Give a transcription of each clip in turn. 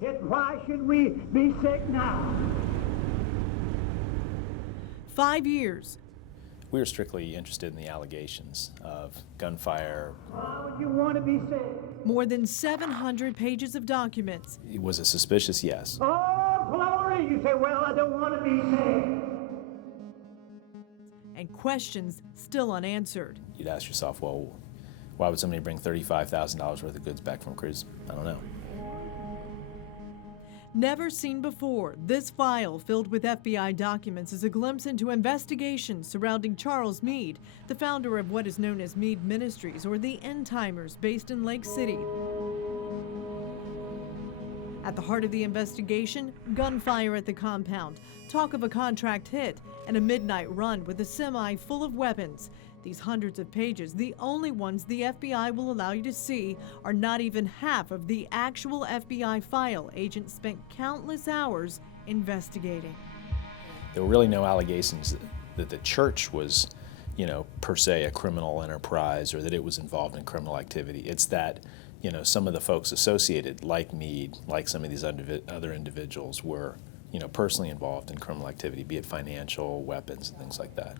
Why should we be sick now? 5 years. We were strictly interested in the allegations of gunfire. Why would you want to be sick? More than 700 pages of documents. Was it suspicious? Yes. Oh, glory! You say, well, I don't want to be sick. And questions still unanswered. You'd ask yourself, well, why would somebody bring $35,000 worth of goods back from a cruise? I don't know. Never seen before, this file filled with FBI documents is a glimpse into investigations surrounding Charles Meade, the founder of what is known as Meade Ministries, or the End Timers, based in Lake City. At the heart of the investigation, gunfire at the compound, talk of a contract hit, and a midnight run with a semi full of weapons. These hundreds of pages, the only ones the FBI will allow you to see, are not even half of the actual FBI file agents spent countless hours investigating. There were really no allegations that the church was, per se a criminal enterprise or that it was involved in criminal activity. It's that, some of the folks associated, like Meade, like some of these other individuals, were, personally involved in criminal activity, be it financial, weapons, and things like that.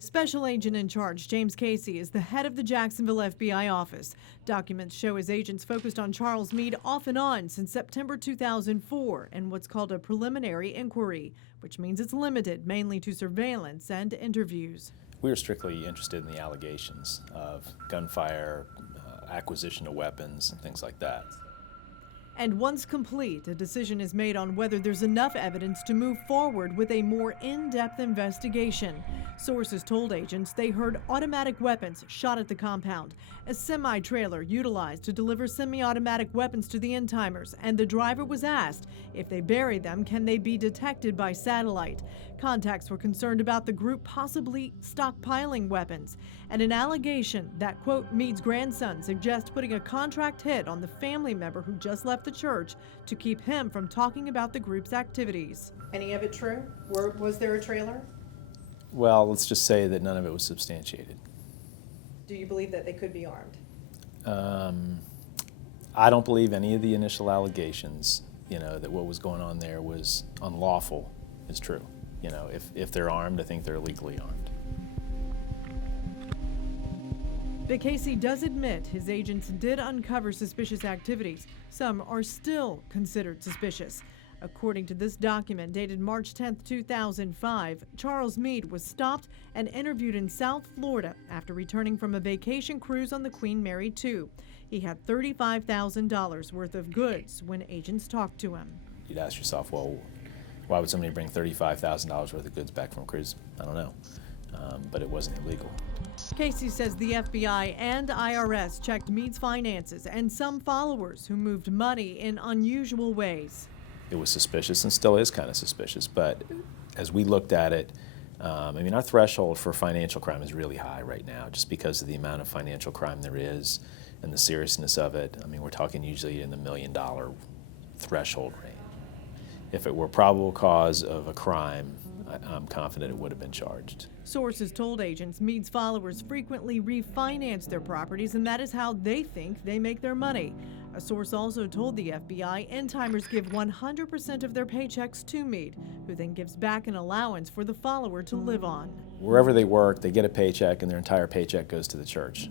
Special Agent in Charge James Casey is the head of the Jacksonville FBI office. Documents show his agents focused on Charles Meade off and on since September 2004 in what's called a preliminary inquiry, which means it's limited mainly to surveillance and interviews. We were strictly interested in the allegations of gunfire, acquisition of weapons, and things like that. And once complete, a decision is made on whether there's enough evidence to move forward with a more in-depth investigation. Sources told agents they heard automatic weapons shot at the compound, a semi-trailer utilized to deliver semi-automatic weapons to the End Timers, and the driver was asked if they bury them, can they be detected by satellite? Contacts were concerned about the group possibly stockpiling weapons, and an allegation that, quote, Meade's grandson suggests putting a contract hit on the family member who just left the church to keep him from talking about the group's activities. Any of it true? Was there a trailer? Well, let's just say that none of it was substantiated. Do you believe that they could be armed? I don't believe any of the initial allegations, that what was going on there was unlawful is true. If they're armed, I think they're legally armed. But Casey does admit his agents did uncover suspicious activities. Some are still considered suspicious. According to this document dated March 10, 2005, Charles Meade was stopped and interviewed in South Florida after returning from a vacation cruise on the Queen Mary II. He had $35,000 worth of goods when agents talked to him. You'd ask yourself, well, why would somebody bring $35,000 worth of goods back from a cruise? I don't know, but it wasn't illegal. Casey says the FBI and IRS checked Meade's finances and some followers who moved money in unusual ways. It was suspicious and still is kind of suspicious, but as we looked at it, our threshold for financial crime is really high right now just because of the amount of financial crime there is and the seriousness of it. We're talking usually in the $1 million threshold range. If it were probable cause of a crime, I'm confident it would have been charged. Sources told agents Meade's followers frequently refinance their properties, and that is how they think they make their money. A source also told the FBI End Timers give 100% of their paychecks to Meade, who then gives back an allowance for the follower to live on. Wherever they work, they get a paycheck, and their entire paycheck goes to the church.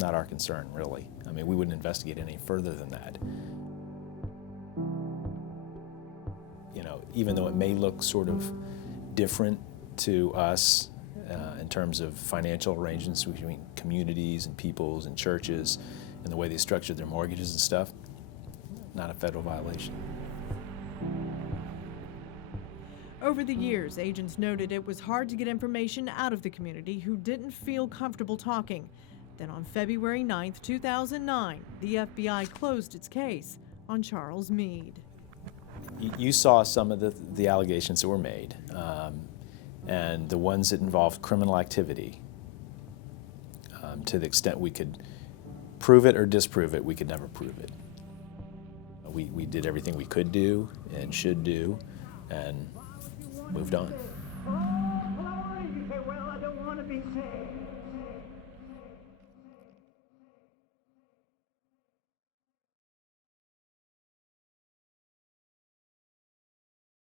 Not our concern, really. We wouldn't investigate any further than that. Even though it may look sort of different to us in terms of financial arrangements between communities and peoples and churches and the way they structured their mortgages and stuff, not a federal violation. Over the years, agents noted it was hard to get information out of the community who didn't feel comfortable talking. Then on February 9, 2009, the FBI closed its case on Charles Meade. You saw some of the allegations that were made, and the ones that involved criminal activity. To the extent we could prove it or disprove it, we could never prove it. We did everything we could do and should do and moved on.